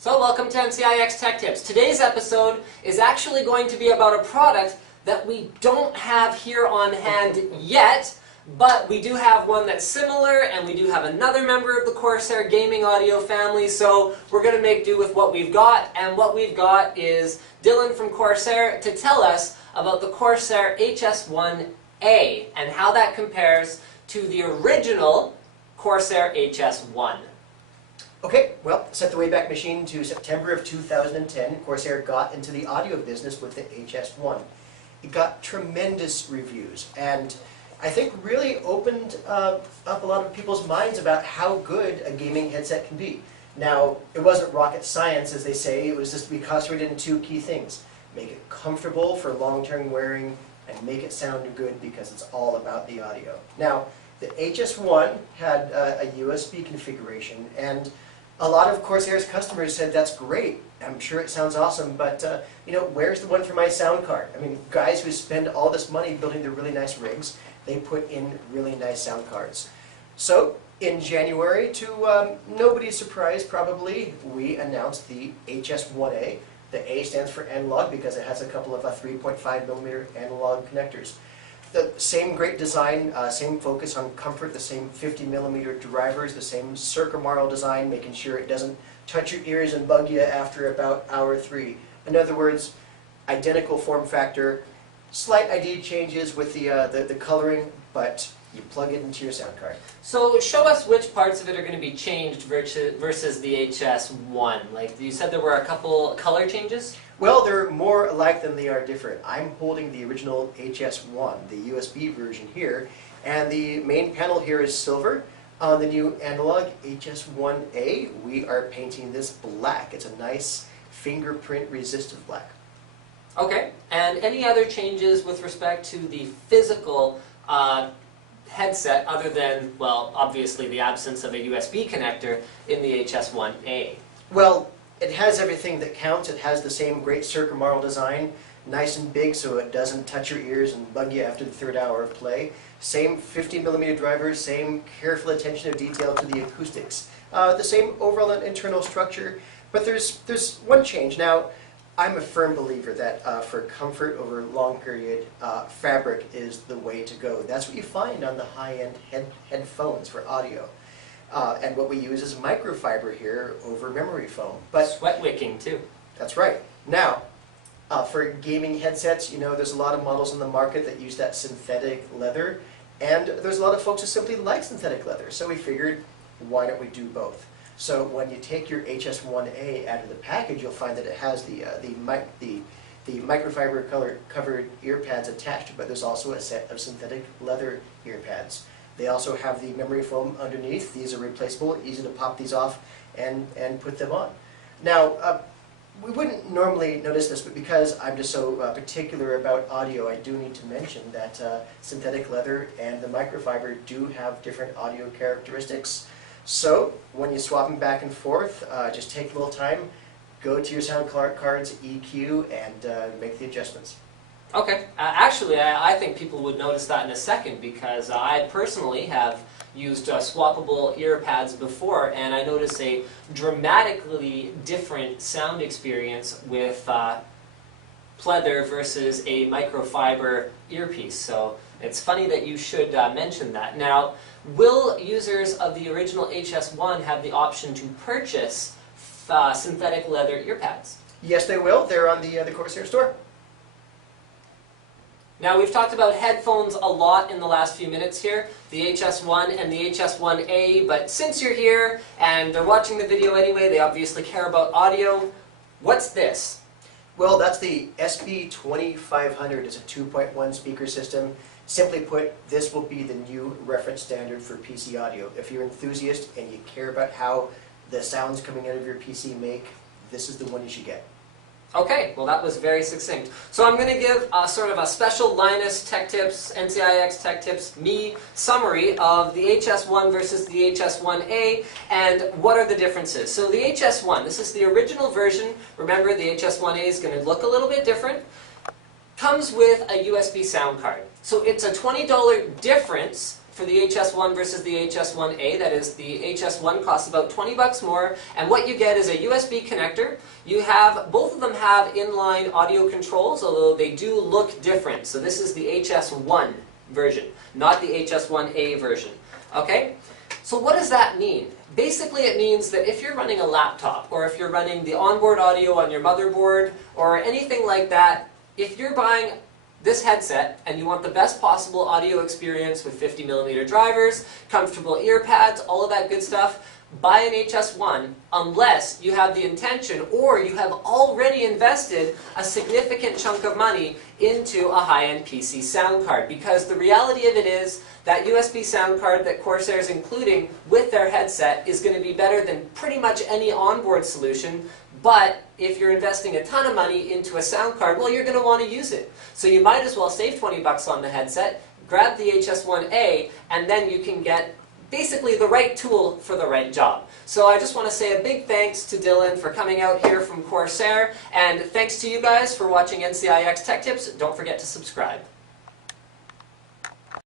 So welcome to NCIX Tech Tips. Today's episode is actually going to be about a product that we don't have here on hand yet, but we do have one that's similar, and we do have another member of the Corsair gaming audio family, so we're going to make do with what we've got, and what we've got is Dylan from Corsair to tell us about the Corsair HS1A and how that compares to the original Corsair HS1. Okay, well, set the Wayback Machine to September of 2010. Corsair got into the audio business with the HS1. It got tremendous reviews, and I think really opened up a lot of people's minds about how good a gaming headset can be. Now, it wasn't rocket science, as they say. It was just we concentrated in two key things. Make it comfortable for long-term wearing, and make it sound good because it's all about the audio. Now, the HS1 had a USB configuration, and a lot of Corsair's customers said, that's great, I'm sure it sounds awesome, but where's the one for my sound card? I mean, guys who spend all this money building the really nice rigs, they put in really nice sound cards. So, in January, to nobody's surprise probably, we announced the HS1A. The A stands for analog because it has a couple of 3.5mm analog connectors. The same great design, same focus on comfort, the same 50mm drivers, the same circumaural design, making sure it doesn't touch your ears and bug you after about hour 3. In other words, identical form factor, slight ID changes with the coloring, but you plug it into your sound card. So show us which parts of it are going to be changed versus the HS1. Like you said, there were a couple color changes? Well, they're more alike than they are different. I'm holding the original HS1, the USB version here, and the main panel here is silver. On the new analog HS1A, we are painting this black. It's a nice fingerprint resistive black. Okay, and any other changes with respect to the physical headset other than, well, obviously the absence of a USB connector in the HS1A? Well, it has everything that counts. It has the same great circumaural design, nice and big so it doesn't touch your ears and bug you after the 3rd hour of play. Same 50mm drivers, same careful attention to detail to the acoustics. The same overall and internal structure, but there's one change. Now, I'm a firm believer that for comfort over a long period, fabric is the way to go. That's what you find on the high-end headphones for audio. And what we use is microfiber here over memory foam. But sweat wicking too. That's right. Now, for gaming headsets, there's a lot of models on the market that use that synthetic leather, and there's a lot of folks who simply like synthetic leather. So we figured, why don't we do both? So when you take your HS1A out of the package, you'll find that it has the microfiber covered ear pads attached, but there's also a set of synthetic leather ear pads. They also have the memory foam underneath. These are replaceable, easy to pop these off and put them on. Now, we wouldn't normally notice this, but because I'm just so particular about audio, I do need to mention that synthetic leather and the microfiber do have different audio characteristics. So, when you swap them back and forth, just take a little time, go to your sound card's EQ, and make the adjustments. Okay. Actually, I think people would notice that in a second, because I personally have used swappable ear pads before, and I notice a dramatically different sound experience with pleather versus a microfiber earpiece. So it's funny that you should mention that. Now, will users of the original HS1 have the option to purchase synthetic leather ear pads? Yes, they will. They're on the Corsair store. Now, we've talked about headphones a lot in the last few minutes here, the HS1 and the HS1A, but since you're here and they're watching the video anyway, they obviously care about audio. What's this? Well, that's the SB2500. It's a 2.1 speaker system. Simply put, this will be the new reference standard for PC audio. If you're an enthusiast and you care about how the sounds coming out of your PC make, this is the one you should get. Okay, well that was very succinct. So I'm going to give sort of a special Linus Tech Tips, NCIX Tech Tips, me summary of the HS1 versus the HS1A and what are the differences. So the HS1, this is the original version. Remember, the HS1A is going to look a little bit different. Comes with a USB sound card. So it's a $20 difference for the HS1 versus the HS1A. That is, the HS1 costs about 20 bucks more, and what you get is a USB connector. You have, both of them have inline audio controls, although they do look different. So this is the HS1 version, not the HS1A version. Okay? So what does that mean? Basically it means that if you're running a laptop, or if you're running the onboard audio on your motherboard, or anything like that, if you're buying this headset and you want the best possible audio experience with 50mm drivers, comfortable ear pads, all of that good stuff, buy an HS1 unless you have the intention or you have already invested a significant chunk of money into a high-end PC sound card. Because the reality of it is that USB sound card that Corsair is including with their headset is going to be better than pretty much any onboard solution. But if you're investing a ton of money into a sound card, well, you're going to want to use it. So you might as well save 20 bucks on the headset, grab the HS1A, and then you can get basically the right tool for the right job. So I just want to say a big thanks to Dylan for coming out here from Corsair, and thanks to you guys for watching NCIX Tech Tips. Don't forget to subscribe.